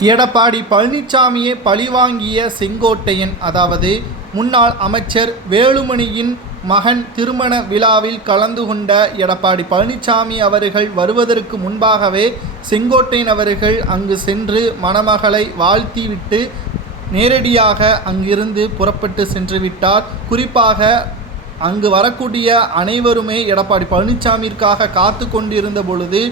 எடப்பாடி பழனிசாமியை பழிவாங்கிய செங்கோட்டையன் அதாவது முன்னாள் அமைச்சர் வேலுமணியின் மகன் திருமண விழாவில் கலந்து கொண்ட எடப்பாடி பழனிசாமி அவர்கள் வருவதற்கு முன்பாகவே செங்கோட்டையன் அவர்கள் அங்கு சென்று மணமகளை வாழ்த்திவிட்டு நேரடியாக அங்கிருந்து புறப்பட்டு சென்று விட்டார். குறிப்பாக அங்கு வரக்கூடிய அனைவருமே எடப்பாடி பழனிசாமிற்காக காத்து கொண்டிருந்த பொழுது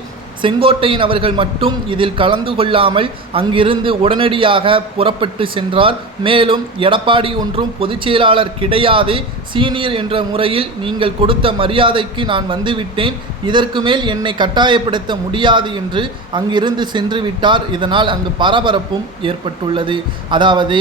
செங்கோட்டையன் அவர்கள் மட்டும் இதில் கலந்து கொள்ளாமல் அங்கிருந்து உடனடியாக புறப்பட்டு சென்றார். மேலும் எடப்பாடி ஒன்றும் பொதுச் செயலாளர் கிடையாது சீனியர் என்ற முறையில் நீங்கள் கொடுத்த மரியாதைக்கு நான் வந்துவிட்டேன். இதற்கு மேல் என்னை கட்டாயப்படுத்த முடியாது என்று அங்கிருந்து சென்று விட்டார். இதனால் அங்கு பரபரப்பும் ஏற்பட்டுள்ளது. அதாவது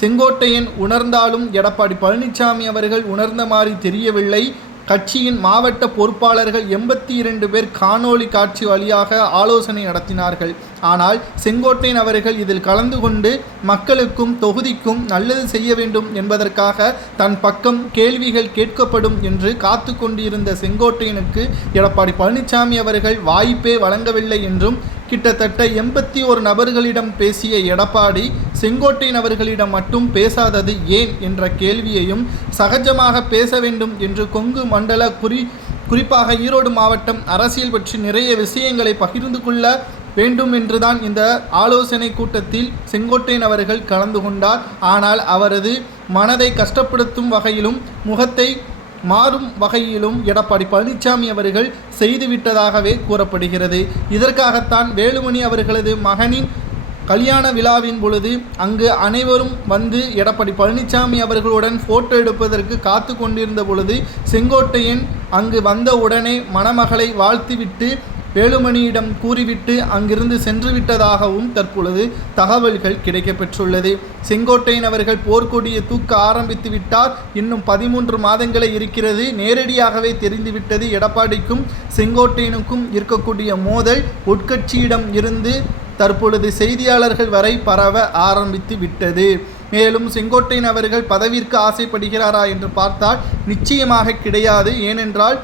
செங்கோட்டையன் உணர்ந்தாலும் எடப்பாடி பழனிசாமி அவர்கள் உணர்ந்த மாதிரி தெரியவில்லை. கட்சியின் மாவட்ட பொறுப்பாளர்கள் எண்பத்தி இரண்டு பேர் காணொளி காட்சி வழியாக ஆலோசனை நடத்தினார்கள். ஆனால் செங்கோட்டையன் அவர்கள் இதில் கலந்து கொண்டு மக்களுக்கும் தொகுதிக்கும் நல்லது செய்ய வேண்டும் என்பதற்காக தன் பக்கம் கேள்விகள் கேட்கப்படும் என்று காத்து கொண்டிருந்த செங்கோட்டையனுக்கு எடப்பாடி பழனிசாமி அவர்கள் வாய்ப்பே வழங்கவில்லை என்றும் கிட்டத்தட்ட எண்பத்தி ஒரு நபர்களிடம் பேசிய எடப்பாடி செங்கோட்டையன் அவர்களிடம் மட்டும் பேசாதது ஏன் என்ற கேள்வியையும் சகஜமாக பேச வேண்டும் என்று கொங்கு மண்டல குறி குறிப்பாக ஈரோடு மாவட்டம் அரசியல் பற்றி நிறைய விஷயங்களை பகிர்ந்து கொள்ள வேண்டும் என்றுதான் இந்த ஆலோசனை கூட்டத்தில் செங்கோட்டையன் அவர்கள் கலந்து கொண்டார். ஆனால் அவரது மனதை கஷ்டப்படுத்தும் வகையிலும் முகத்தை மாறும் வகையிலும் எடப்பாடி பழனிசாமி அவர்கள் செய்துவிட்டதாகவே கூறப்படுகிறது. இதற்காகத்தான் வேலுமணி அவர்களது மகனின் கல்யாண விழாவின் பொழுது அங்கு அனைவரும் வந்து எடப்பாடி பழனிசாமி அவர்களுடன் போட்டோ எடுப்பதற்கு காத்து கொண்டிருந்த பொழுது செங்கோட்டையன் அங்கு வந்த உடனே மணமகளை வாழ்த்துவிட்டு வேலுமணியிடம் கூறிவிட்டு அங்கிருந்து சென்று விட்டதாகவும் தற்பொழுது தகவல்கள் கிடைக்கப்பெற்றுள்ளது. செங்கோட்டையன் அவர்கள் போர்க்கொடியை தூக்க ஆரம்பித்து விட்டார். இன்னும் பதிமூன்று மாதங்களே இருக்கிறது. நேரடியாகவே தெரிந்துவிட்டது. எடப்பாடிக்கும் செங்கோட்டையனுக்கும் இருக்கக்கூடிய மோதல் உட்கட்சியிடம் இருந்து தற்பொழுது செய்தியாளர்கள் வரை பரவ ஆரம்பித்து விட்டது. மேலும் செங்கோட்டையன் அவர்கள் பதவிற்கு ஆசைப்படுகிறாரா என்று பார்த்தால் நிச்சயமாக கிடையாது. ஏனென்றால்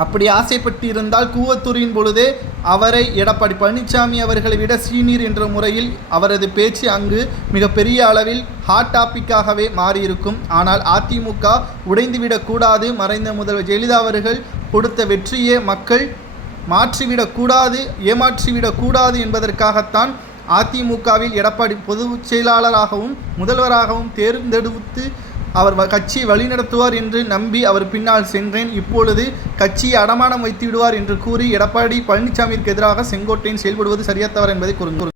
அப்படி ஆசைப்பட்டு இருந்தால் கூவத்தூரின் பொழுதே அவரை எடப்பாடி பழனிசாமி அவர்களை விட சீனியர் என்ற முறையில் அவரது பேச்சு அங்கு மிகப்பெரிய அளவில் ஹாட் டாப்பிக்காகவே மாறியிருக்கும். ஆனால் அதிமுக உடைந்துவிடக்கூடாது மறைந்த முதல்வர் ஜெயலலிதா அவர்கள் கொடுத்த வெற்றியே மக்கள் மாற்றிவிடக்கூடாது ஏமாற்றிவிடக்கூடாது என்பதற்காகத்தான் அதிமுகவில் எடப்பாடி பொதுச் செயலாளராகவும் முதல்வராகவும் தேர்ந்தெடுத்து அவர் கட்சி கட்சியை வழிநடத்துவார் என்று நம்பி அவர் பின்னால் சென்றேன். இப்பொழுது கட்சியை அடமானம் வைத்து விடுவார் என்று கூறி எடப்பாடி பழனிசாமிக்கு எதிராக செங்கோட்டையன் செயல்படுவது சரியா தவறு என்பதை கூறுங்கள்.